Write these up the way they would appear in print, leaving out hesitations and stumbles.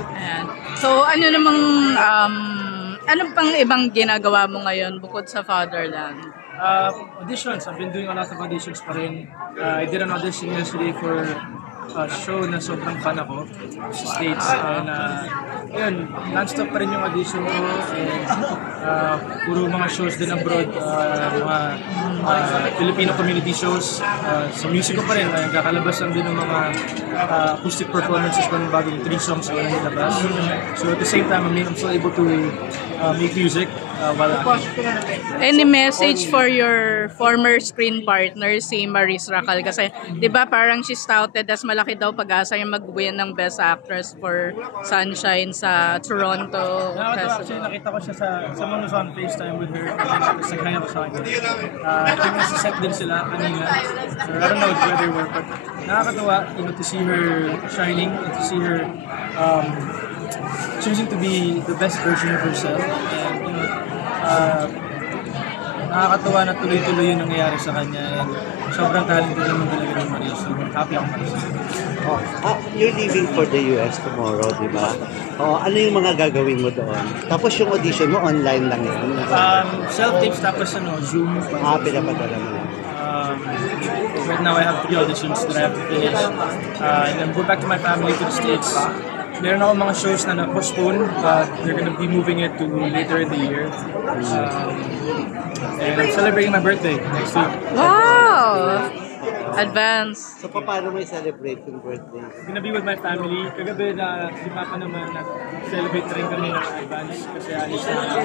Ayan. So, ano namang, ano pang ibang ginagawa mo ngayon bukod sa Fatherland? Auditions. I've been doing a lot of auditions pa rin. I did an audition yesterday for a show na sobrang fan ako sa States. And yun, non-stop pa rin yung audition ko. And puro mga shows din abroad. Mga Filipino community shows. Sa music ko pa rin. Kakalabas lang din ng mga acoustic performances ko ng bagong 3 songs ko na nilabas. So at the same time, I'm still able to make music while acting. Any message for your former screen partner, si Maris Racal? Kasi, di ba parang she's touted as malaki daw pag-asa yung mag-win ng Best Actress for Sunshine sa Toronto Actually, Festival. nakita ko siya sa mga on FaceTime with her. Tapos nag-hang ako sa kanya. I think nasa set din sila kanina. So, I don't know where they were, but nakakatawa, to see her shining and to see her choosing to be the best version of herself. And, nakakatawa na tuloy-tuloy yung nangyayari sa kanya. And sobrang talented naman talaga ng Maris. So, happy ako Maris. You're leaving for the US tomorrow, di ba? Ano yung mga gagawin mo doon? Tapos yung audition mo, online lang yun? Self-tapes tapos Zoom. Pinapadala mo lang. Right now I have 3 auditions that I have to finish. And then go back to my family to the States. Meron ako mga shows na na-postpone, but they're gonna be moving it to later in the year. And I'm celebrating my birthday next week. Wow! Advance. So, paano mo i-celebrate yung birthday? I'm gonna be with my family. Kagabi na si Papa naman nag-celebrate rin kami ng advance kasi alis na ako.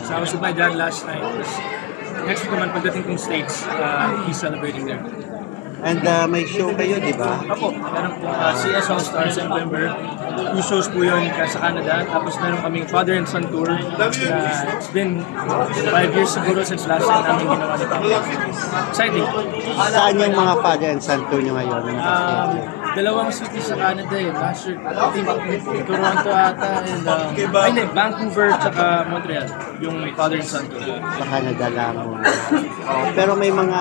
So I was with my dad last night. Next week naman pagdating kong States, he's celebrating there. And may show kayo, di ba? Apo, meron po CS All Stars sa November. 2 shows po yun sa Canada. Tapos meron kaming Father and Son Tour. It's been 5 years siguro since last time namin ginawa ni Papa. Exciting. Saan yung mga Father and Son tour nyo ngayon? Dalawang cities sa Canada eh. Last year, I think Toronto ata and Vancouver tsaka Montreal. Yung Father and Son Tour. Sa Canada lang. Pero may mga